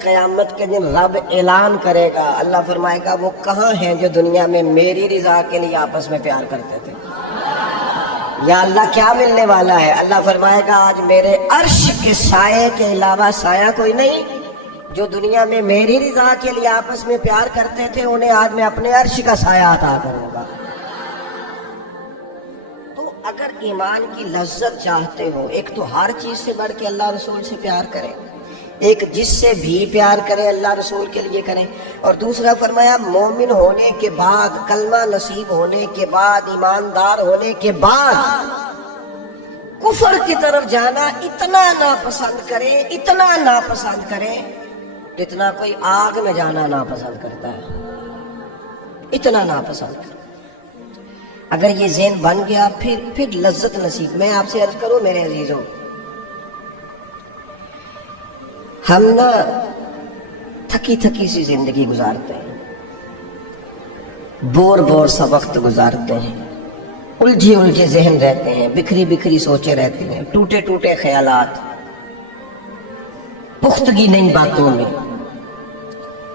قیامت کے دن رب اعلان کرے گا، اللہ فرمائے گا وہ کہاں ہیں جو دنیا میں میری رضا کے لیے آپس میں پیار کرتے تھے؟ یا اللہ کیا ملنے والا ہے؟ اللہ فرمائے گا آج میرے عرش کے سائے کے علاوہ سایہ کوئی نہیں۔ جو دنیا میں میری رضا کے لیے آپس میں پیار کرتے تھے انہیں آج میں اپنے عرش کا سایہ عطا کروں گا۔ تو اگر ایمان کی لذت چاہتے ہو، ایک تو ہر چیز سے بڑھ کے اللہ رسول سے پیار کریں، ایک جس سے بھی پیار کریں اللہ رسول کے لیے کریں، اور دوسرا فرمایا مومن ہونے کے بعد، کلمہ نصیب ہونے کے بعد، ایماندار ہونے کے بعد کفر کی طرف جانا اتنا ناپسند کریں، اتنا ناپسند کریں جتنا کوئی آگ میں جانا ناپسند کرتا ہے، اتنا ناپسند کریں۔ اگر یہ ذہن بن گیا پھر لذت نصیب۔ میں آپ سے عرض کروں میرے عزیزوں، ہم نا تھکی تھکی سی زندگی گزارتے ہیں، بور سا وقت گزارتے ہیں، الجھے ذہن رہتے ہیں، بکھری سوچیں رہتی ہیں، ٹوٹے خیالات، پختگی نہیں باتوں میں،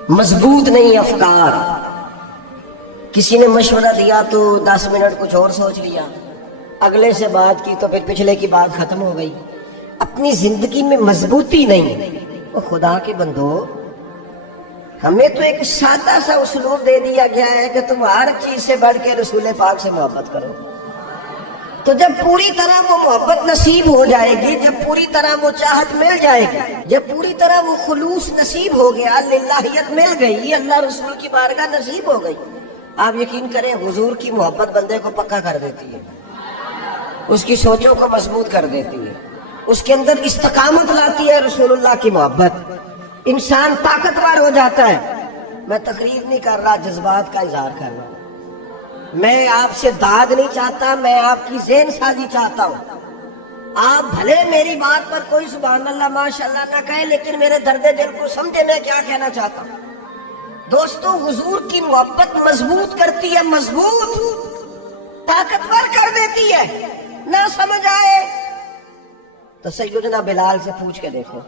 مضبوط نہیں افکار۔ کسی نے مشورہ دیا تو 10 منٹ کچھ اور سوچ لیا، اگلے سے بات کی تو پھر پچھلے کی بات ختم ہو گئی، اپنی زندگی میں مضبوطی نہیں۔ خدا کے بندو، ہمیں تو ایک سادہ سا اسلوب دے دیا گیا ہے کہ تم ہر چیز سے بڑھ کے رسول پاک سے محبت کرو۔ تو جب پوری طرح وہ محبت نصیب ہو جائے گی، جب پوری طرح وہ چاہت مل جائے گی، جب پوری طرح وہ خلوص نصیب ہو گیا، للہیت مل گئی، اللہ رسول کی بارگاہ نصیب ہو گئی، آپ یقین کریں حضور کی محبت بندے کو پکا کر دیتی ہے، اس کی سوچوں کو مضبوط کر دیتی ہے، اس کے اندر استقامت لاتی ہے رسول اللہ کی محبت، انسان طاقتور ہو جاتا ہے۔ میں تقریر نہیں کر رہا، جذبات کا اظہار کر رہا ہوں۔ میں آپ سے داد نہیں چاہتا، میں آپ کی ذہن سازی چاہتا ہوں۔ آپ بھلے میری بات پر کوئی سبحان اللہ ماشاءاللہ نہ کہے، لیکن میرے درد دل کو سمجھے میں کیا کہنا چاہتا ہوں۔ دوستو، حضور کی محبت مضبوط کرتی ہے، مضبوط، طاقتور کر دیتی ہے۔ نہ سمجھ آئے تو سیدنا بلال سے پوچھ کے دیکھو،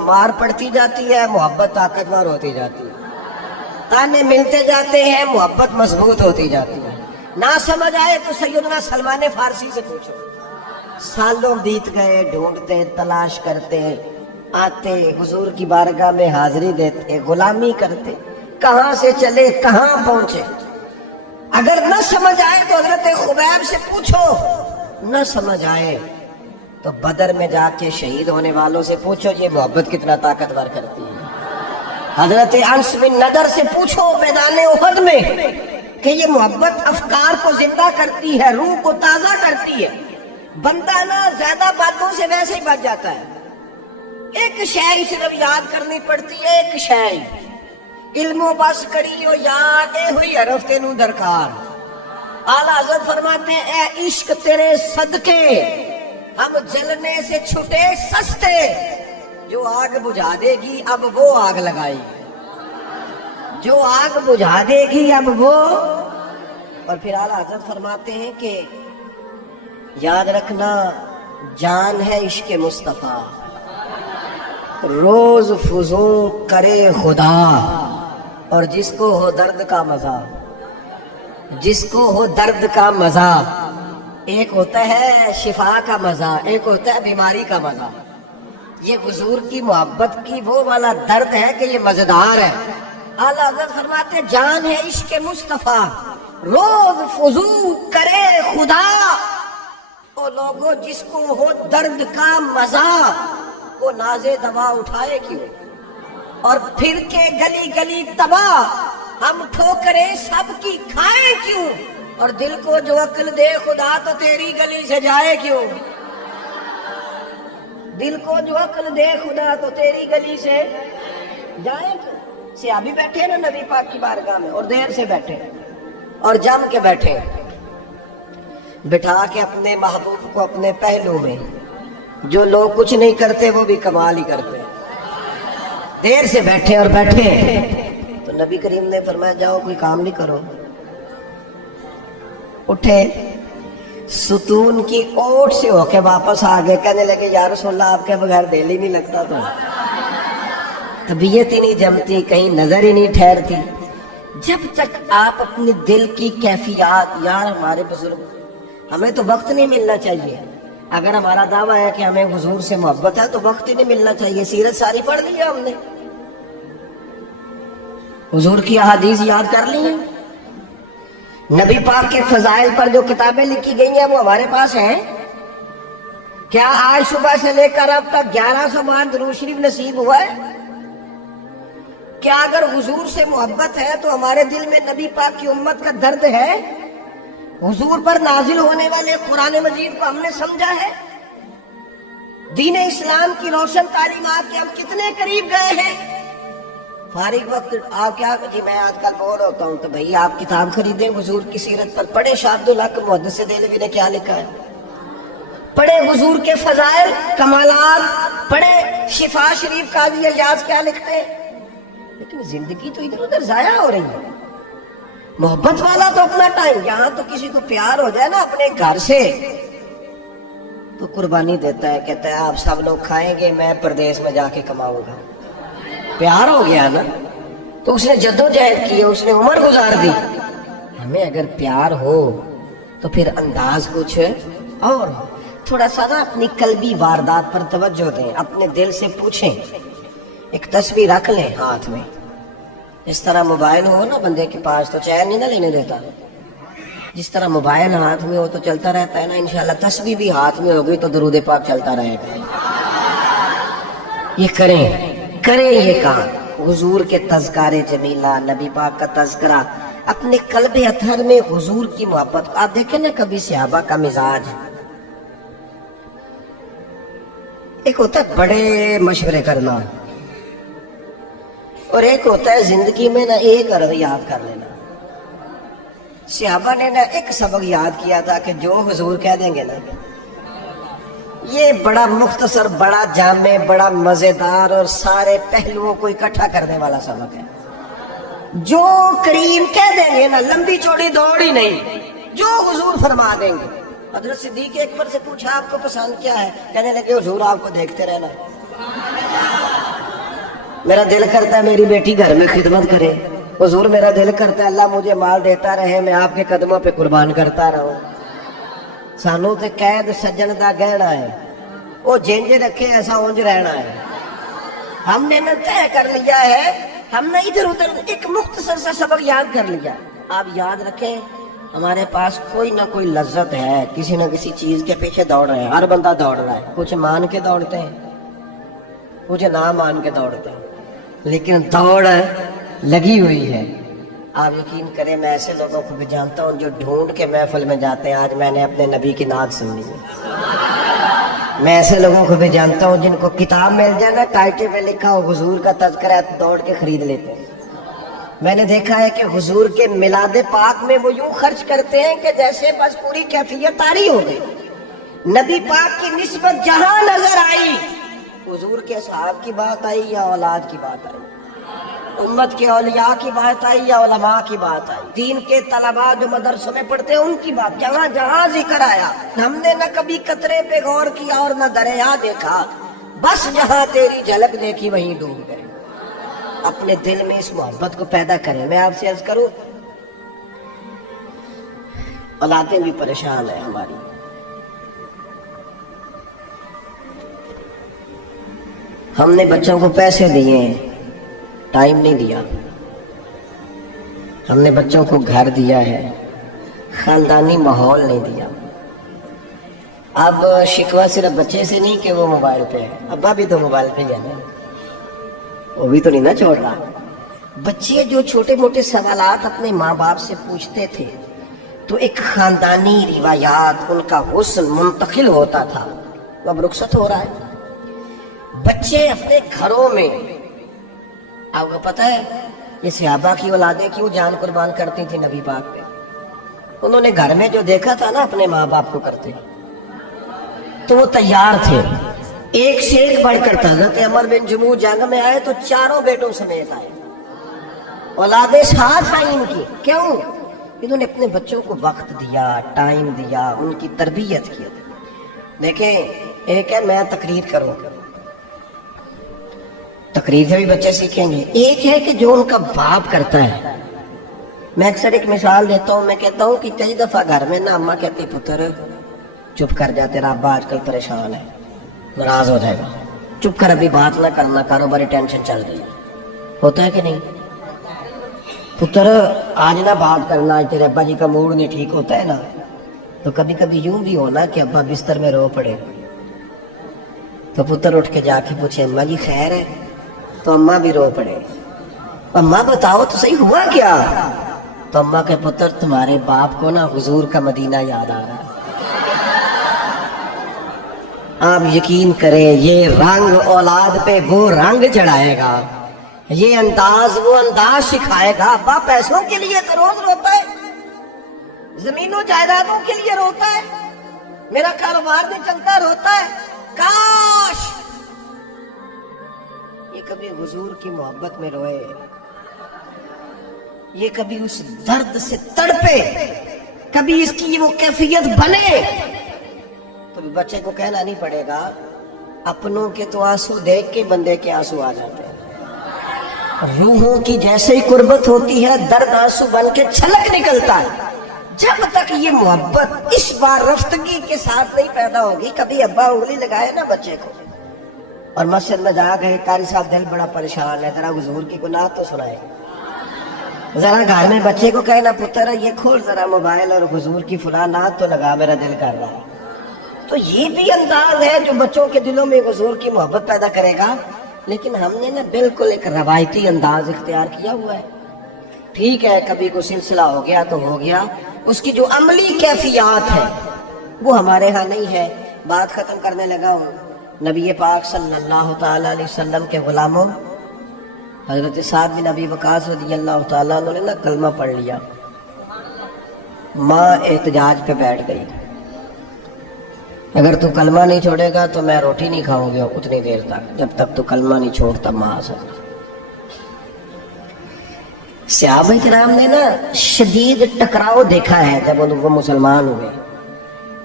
مار پڑتی جاتی ہے، محبت طاقتور ہوتی جاتی ہے، تانے ملتے جاتے ہیں، محبت مضبوط ہوتی جاتی ہے۔ نہ سمجھ آئے تو سیدنا سلمان فارسی سے پوچھو۔ سالوں بیت گئے، ڈھونڈتے، تلاش کرتے، آتے حضور کی بارگاہ میں حاضری دیتے، غلامی کرتے، کہاں سے چلے کہاں پہنچے۔ اگر نہ سمجھ آئے تو حضرت خبیب سے پوچھو، نہ سمجھ آئے تو بدر میں جا کے شہید ہونے والوں سے پوچھو یہ محبت کتنا طاقتور کرتی ہے۔ حضرت انس بن نضر سے پوچھو میدان احد میں کہ یہ محبت افکار کو زندہ کرتی ہے، روح کو تازہ کرتی ہے۔ بندہ نا زیادہ باتوں سے ویسے ہی بچ جاتا ہے، ایک شے صرف یاد کرنی پڑتی ہے، ایک شے علم و بس کری ہو یاد اے ہوئی حرف تینوں درکار۔ اعلیٰ حضرت فرماتے ہیں اے عشق تیرے صدقے ہم جلنے سے چھٹے سستے، جو آگ بجھا دے گی اب وہ آگ لگائے گی، جو آگ بجھا دے گی اب وہ۔ اور پھر اعلیٰ حضرت فرماتے ہیں کہ یاد رکھنا جان ہے عشق مصطفیٰ، روز فزوں کرے خدا، اور جس کو ہو درد کا مزہ، جس کو ہو درد کا مزہ، ایک ہوتا ہے شفا کا مزہ، ایک ہوتا ہے بیماری کا مزہ۔ یہ حضور کی محبت کی وہ والا درد ہے کہ یہ مزیدار ہے۔ اعلیٰ حضرت فرماتے ہیں جان ہے عشق مصطفیٰ، روز فزوں کرے خدا، او لوگوں جس کو ہو درد کا مزہ، وہ نازے دوا اٹھائے کیوں، اور پھر کے گلی گلی تباہ، ہم ٹھوکریں سب کی کھائیں کیوں، اور دل کو جو عقل دے خدا تو تیری گلی سے جائے کیوں، دل کو جو عقل دے خدا تو تیری گلی سے جائے کیوں۔ صحابی بیٹھے نا نبی پاک کی بارگاہ میں، اور دیر سے بیٹھے اور جم کے بیٹھے، بٹھا کے اپنے محبوب کو اپنے پہلو میں، جو لوگ کچھ نہیں کرتے وہ بھی کمال ہی کرتے، دیر سے بیٹھے اور بیٹھے تو نبی کریم نے فرمایا جاؤ کوئی کام نہیں کرو۔ اٹھے، ستون کی اوٹ سے ہو کے واپس آ گئے, کہنے لگے یا رسول اللہ آپ کے بغیر دل ہی نہیں لگتا, تو طبیعت ہی نہیں جمتی, کہیں نظر ہی نہیں ٹھہرتی. جب تک آپ اپنے دل کی کیفیات, یار ہمارے بزرگ, ہمیں تو وقت نہیں ملنا چاہیے. اگر ہمارا دعویٰ ہے کہ ہمیں حضور سے محبت ہے تو وقت ہی نہیں ملنا چاہیے. سیرت ساری پڑھ لی ہے ہم نے, حضور کی احادیث یاد کر لی ہیں, نبی پاک کے فضائل پر جو کتابیں لکھی گئی ہیں وہ ہمارے پاس ہیں. کیا آج صبح سے لے کر اب تک 1100 بار درود شریف نصیب ہوا ہے؟ کیا اگر حضور سے محبت ہے تو ہمارے دل میں نبی پاک کی امت کا درد ہے؟ حضور پر نازل ہونے والے قرآن مجید کو ہم نے سمجھا ہے؟ دین اسلام کی روشن تعلیمات کے ہم کتنے قریب گئے ہیں؟ فارغ وقت آپ کیا جی میں آج کل بور ہوتا ہوں, تو بھئی آپ کتاب خریدیں حضور کی سیرت پر, پڑھیں شاہ عبدالحق محدث دہلوی نے کیا لکھا ہے, پڑھیں حضور کے فضائل کمالات, پڑھیں شفا شریف قاضی اعجاز کیا لکھتے ہیں. لیکن زندگی تو ادھر ادھر ضائع ہو رہی ہے. محبت والا تو اپنا ٹائم, یہاں تو کسی کو پیار ہو جائے نا اپنے گھر سے تو قربانی دیتا ہے, کہتا ہے آپ سب لوگ کھائیں گے, میں پردیس میں جا کے کماؤں گا. پیار ہو گیا نا, تو اس نے جدوجہد کی, اس نے عمر گزار دی. ہمیں اگر پیار ہو تو پھر انداز کچھ اور تھوڑا سا نا اپنی قلبی واردات پر توجہ دیں, اپنے دل سے پوچھیں. ایک تسبیح رکھ لیں ہاتھ میں, اس طرح موبائل ہو نا بندے کے پاس تو چین نہیں نہ لینے دیتا. جس طرح موبائل ہاتھ میں ہو تو چلتا رہتا ہے نا, انشاءاللہ تسبیح بھی ہاتھ میں ہوگی تو درود پاک چلتا رہے گا. یہ کریں یہ کام. حضور کے تذکار جمیلہ, نبی پاک کا تذکرہ, اپنے قلب اطہر میں حضور کی محبت. آپ دیکھیں نا کبھی صحابہ کا مزاج, ایک ہوتا ہے بڑے مشورے کرنا, اور ایک ہوتا ہے زندگی میں نا ایک عرض یاد کر لینا. صحابہ نے نا ایک سبق یاد کیا تھا کہ جو حضور کہہ دیں گے نا, یہ بڑا مختصر, بڑا جامع, بڑا مزیدار اور سارے پہلوؤں کو اکٹھا کرنے والا سبق ہے. جو کریم کہہ دیں گے نا, لمبی چوڑی دوڑ ہی نہیں, جو حضور فرما دیں گے. حضرت صدیق اکبر سے پوچھا آپ کو پسند کیا ہے, کہنے لگے حضور آپ کو دیکھتے رہنا. میرا دل کرتا ہے میری بیٹی گھر میں خدمت کرے. حضور میرا دل کرتا ہے اللہ مجھے مال دیتا رہے, میں آپ کے قدموں پہ قربان کرتا رہوں. سانوں تے قید سجن دا گہنا ہے, وہ جنج رکھے ایسا اونج رہنا ہے. ہم نے نہ طے کر لیا ہے, ہم نے ادھر ادھر ایک مختصر سا سبق یاد کر لیا. آپ یاد رکھیں ہمارے پاس کوئی نہ کوئی لذت ہے, کسی نہ کسی چیز کے پیچھے دوڑ رہے ہیں. ہر بندہ دوڑ رہا ہے, کچھ مان کے دوڑتے ہیں, کچھ نہ مان کے دوڑتے ہیں, لیکن دوڑ لگی ہوئی ہے. آپ یقین کریں میں ایسے لوگوں کو بھی جانتا ہوں جو ڈھونڈ کے محفل میں جاتے ہیں. آج میں نے اپنے نبی کی نعت سننی ہے. میں ایسے لوگوں کو بھی جانتا ہوں جن کو کتاب مل جائے نا, ٹائٹل پہ لکھا ہو حضور کا تذکرہ, دوڑ کے خرید لیتے ہیں. میں نے دیکھا ہے کہ حضور کے میلاد پاک میں وہ یوں خرچ کرتے ہیں کہ جیسے بس پوری کیفیت طاری ہو گئی. نبی پاک کی نسبت جہاں نظر آئی, حضور کے اصحاب کی بات آئی یا اولاد کی بات آئی, امت کے اولیاء کی بات آئی یا علماء کی بات آئی, دین کے طلباء جو مدرسوں میں پڑھتے ہیں ان کی بات, جہاں جہاں ذکر آیا ہم نے نہ کبھی قطرے پہ غور کیا اور نہ دریا دیکھا, بس جہاں تیری جھلک دیکھی وہیں ڈوب گئے. اپنے دل میں اس محبت کو پیدا کریں. میں آپ سے عرض کروں, اولادیں بھی پریشان ہیں ہماری. ہم نے بچوں کو پیسے دیے ہیں, ٹائم نہیں دیا. ہم نے بچوں کو گھر دیا ہے, خاندانی ماحول نہیں دیا. اب شکوہ صرف بچے سے نہیں کہ وہ موبائل پہ ہے, ابا بھی تو موبائل پہ ہی ہے نا, وہ بھی تو نہیں نا چھوڑ رہا. بچے جو چھوٹے موٹے سوالات اپنے ماں باپ سے پوچھتے تھے تو ایک خاندانی روایات, ان کا حسن منتقل ہوتا تھا, اب رخصت ہو رہا ہے. بچے اپنے گھروں میں, آپ کو پتہ ہے یہ صحابہ کی اولادیں کیوں جان قربان کرتی تھی نبی پاک پہ؟ انہوں نے گھر میں جو دیکھا تھا نا اپنے ماں باپ کو کرتے تو وہ تیار تھے. ایک سے ایک بڑھ کر تھا. حضرت عمر بن جموح جنگ میں آئے تو چاروں بیٹوں سمیت آئے, اولادیں ساتھ آئیں ان کی. کیوں؟ انہوں نے اپنے بچوں کو وقت دیا، ٹائم دیا، ان کی تربیت کی. دیکھیں ایک ہے میں تقریر کروں، تقریر سے بھی بچے سیکھیں گے. ایک ہے کہ جو ان کا باپ کرتا ہے. میں اکثر ایک مثال دیتا ہوں، میں کہتا ہوں کہ کئی دفعہ گھر میں نا اماں کہتی پتر چپ کر جا، تیرا ابا آج کل پریشان ہے، ناراض ہو جائے گا، چپ کر، ابھی بات نہ کرنا، کاروباری ٹینشن چل رہی ہے. ہوتا ہے کہ نہیں؟ پتر آج نہ بات کرنا، آج تیرے ابا جی کا موڈ نہیں ٹھیک، ہوتا ہے نا. تو کبھی کبھی یوں بھی ہونا کہ ابا بستر میں رو پڑے تو پتر اٹھ کے جا کے پوچھے اماں جی خیر ہے، تو اماں بھی رو پڑے. اماں بتاؤ تو صحیح ہوا کیا؟ تو اماں کے پتر تمہارے باپ کو نا حضور کا مدینہ یاد آ رہا ہے. آپ یقین کریں یہ رنگ اولاد پہ وہ رنگ چڑھائے گا، یہ انداز وہ انداز سکھائے گا. ابا پیسوں کے لیے تو روز روتا ہے، زمینوں جائیدادوں کے لیے روتا ہے، میرا کاروبار نہیں چلتا روتا ہے. کاش یہ کبھی حضور کی محبت میں روئے، یہ کبھی اس درد سے تڑپے، کبھی اس کی وہ کیفیت بنے. تو بچے کو کہنا نہیں پڑے گا. اپنوں کے تو آنسو دیکھ کے بندے کے آنسو آ جاتے ہیں. روحوں کی جیسے ہی قربت ہوتی ہے درد آنسو بن کے چھلک نکلتا ہے. جب تک یہ محبت اس بار رفتگی کے ساتھ نہیں پیدا ہوگی. کبھی ابا انگلی لگائے نا بچے کو اور مسجد میں جا گئے، قاری صاحب دل بڑا پریشان ہے، ذرا حضور کی گناہ تو سنائے. ذرا گھر میں بچے کو کہے نا پتر یہ کھول ذرا موبائل اور حضور کی فلاں نعت تو لگا، میرا دل کر رہا ہے. تو یہ بھی انداز ہے جو بچوں کے دلوں میں حضور کی محبت پیدا کرے گا. لیکن ہم نے نا بالکل ایک روایتی انداز اختیار کیا ہوا ہے. ٹھیک ہے کبھی کوئی سلسلہ ہو گیا تو ہو گیا، اس کی جو عملی کیفیات ہے وہ ہمارے ہاں نہیں ہے. بات ختم کرنے لگا ہوں. نبی پاک صلی اللہ تعالیٰ علیہ وسلم کے غلاموں حضرت سعد بن ابی وقاص رضی اللہ تعالیٰ عنہ نے نا کلمہ پڑھ لیا. ماں احتجاج پہ بیٹھ گئی، اگر تو کلمہ نہیں چھوڑے گا تو میں روٹی نہیں کھاؤں گی اتنی دیر تک، جب تک تو کلمہ نہیں چھوڑتا ماں آ سکتا. صحابہ کرام نے نا شدید ٹکراؤ دیکھا ہے جب وہ مسلمان ہوئے.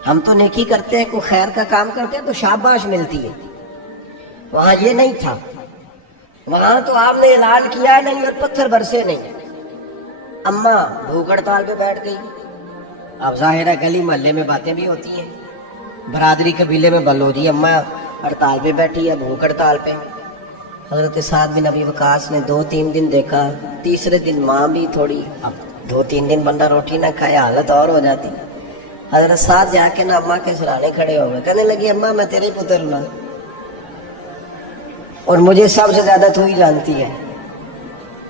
ہم تو نیکی کرتے ہیں، کوئی خیر کا کام کرتے ہیں تو شاباش ملتی ہے. وہاں یہ نہیں تھا. وہاں تو آپ نے اعلان کیا نہیں اور پتھر برسے نہیں. اماں بھوک ہڑتال پہ بیٹھ گئی. اب ظاہر ہے گلی محلے میں باتیں بھی ہوتی ہیں، برادری قبیلے میں بلو جی اماں ہڑتال پہ بیٹھی ہے، بھوک ہڑتال پہ. حضرت سعد بن ابی وقاص نے 2-3 دن دیکھا، تیسرے دن ماں بھی تھوڑی، اب 2-3 دن بندہ روٹی نہ کھائے حالت اور ہو جاتی. حضرت سعد جا کے نا اماں کے سرانے کھڑے ہو گئے، کہنے لگی اماں میں تیرے پتر ہوں اور مجھے سب سے زیادہ تو ہی جانتی ہے.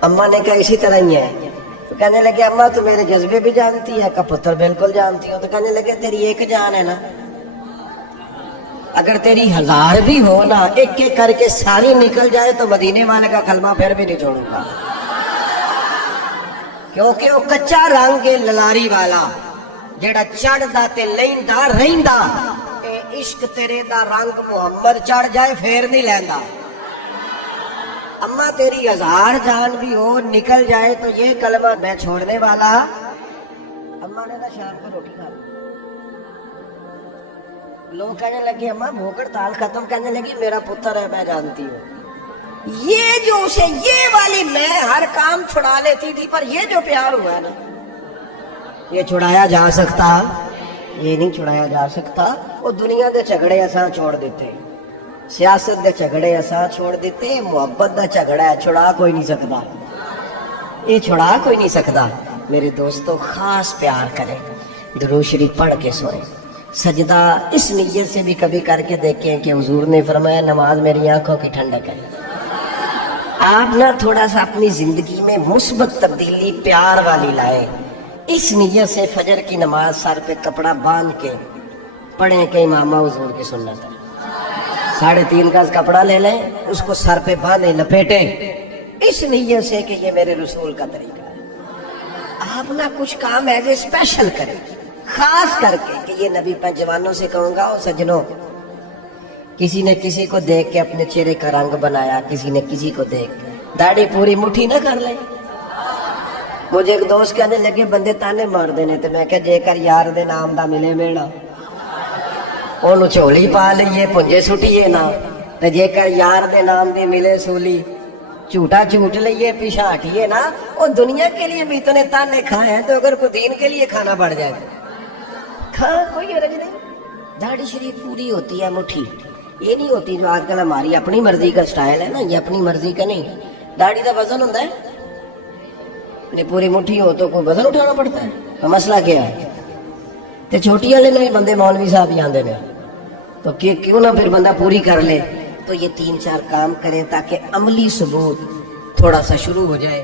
اماں نے کہا اسی طرح ہی ہے. تو کہنے لگے اماں تو میرے جذبے بھی جانتی ہے، کا پتر بالکل جانتی ہوں. تو کہنے لگے تیری ایک جان ہے نا، اگر تیری 1000 بھی ہو نا، ایک ایک کر کے ساری نکل جائے تو مدینے والے کا کلمہ پھر بھی نہیں چھوڑوں گا، کیونکہ وہ کچا رنگ ہے للاری والا جڑا چڑھدا تے لیندا رہندا. اے عشق تیرے دا رنگ محمد چڑھ جائے پھر نہیں لیندا. اماں تیری 1000 جان بھی ہو نکل جائے تو یہ کلمہ میں چھوڑنے والا. اماں نے نا شام کو روٹی کھا لی. لوگ کہنے لگے اماں بھوک ہڑتال ختم، کہنے لگی میرا پتر ہے میں جانتی ہوں. یہ جو اسے یہ والی میں ہر کام چھڑا لیتی تھی، پر یہ جو پیار ہوا ہے نا یہ چھڑایا جا سکتا؟ یہ نہیں چھڑایا جا سکتا. وہ دنیا دے جھگڑے اساں چھوڑ دیتے، سیاست دے جھگڑے اساں چھوڑ دیتے، محبت دا جھگڑا ہے چھڑا کوئی نہیں سکتا، یہ چھڑا کوئی نہیں سکتا. میرے دوستو خاص پیار کریں، درود شریف پڑھ کے سوئیں. سجدہ اس نیت سے بھی کبھی کر کے دیکھیں کہ حضور نے فرمایا نماز میری آنکھوں کی ٹھنڈک ہے. آپ نہ تھوڑا سا اپنی زندگی میں مثبت تبدیلی پیار والی لائیں. اس نیت سے فجر کی نماز سر پہ کپڑا باندھ کے پڑھیں کہ امام حضور کی سنت ہے. 3.5 گز کپڑا لے لیں، اس کو سر پہ باندھیں لپیٹیں، اس نیت سے کہ یہ میرے رسول کا طریقہ ہے. آپ نہ کچھ کام ایسے اسپیشل کریں، خاص کر کے کہ یہ نبی پہ جوانوں سے کہوں گا اور سجنوں، کسی نے کسی کو دیکھ کے اپنے چہرے کا رنگ بنایا، کسی نے کسی کو دیکھ کے داڑھی پوری مٹھی نہ کر لیں. مجھے ایک دوست کہنے لگے بندے تانے مار دینے تے میں کہ جے کر یار دے نام دا ملے میڑا اونوں جھولی پا لئیے پنجے سٹیے نا تے جے کر یار دے نام دی ملے سولی جھوٹا جھوٹ لئیے پیچھا ہٹیے نا. اور دنیا کے لیے بھی اتنے تانے کھائے ہیں تو اگر کوئی دین کے لیے کھانا پڑ جائے کھا کوئی حرج نہیں. داڑھی شریف پوری ہوتی ہے مٹھی, یہ نہیں ہوتی جو آج کل ہماری اپنی مرضی کا سٹائل ہے نا, یہ اپنی مرضی کا نہیں. داڑھی کا وزن ہوتا ہے نہیں, پوری مٹھی ہو تو کوئی وزن اٹھانا پڑتا ہے. تو مسئلہ کیا ہے تو چھوٹی والے نہیں بندے مولوی صاحب ہی آندے نے تو کیوں نہ پھر بندہ پوری کر لے. تو یہ 3-4 کام کریں تاکہ عملی ثبوت تھوڑا سا شروع ہو جائے.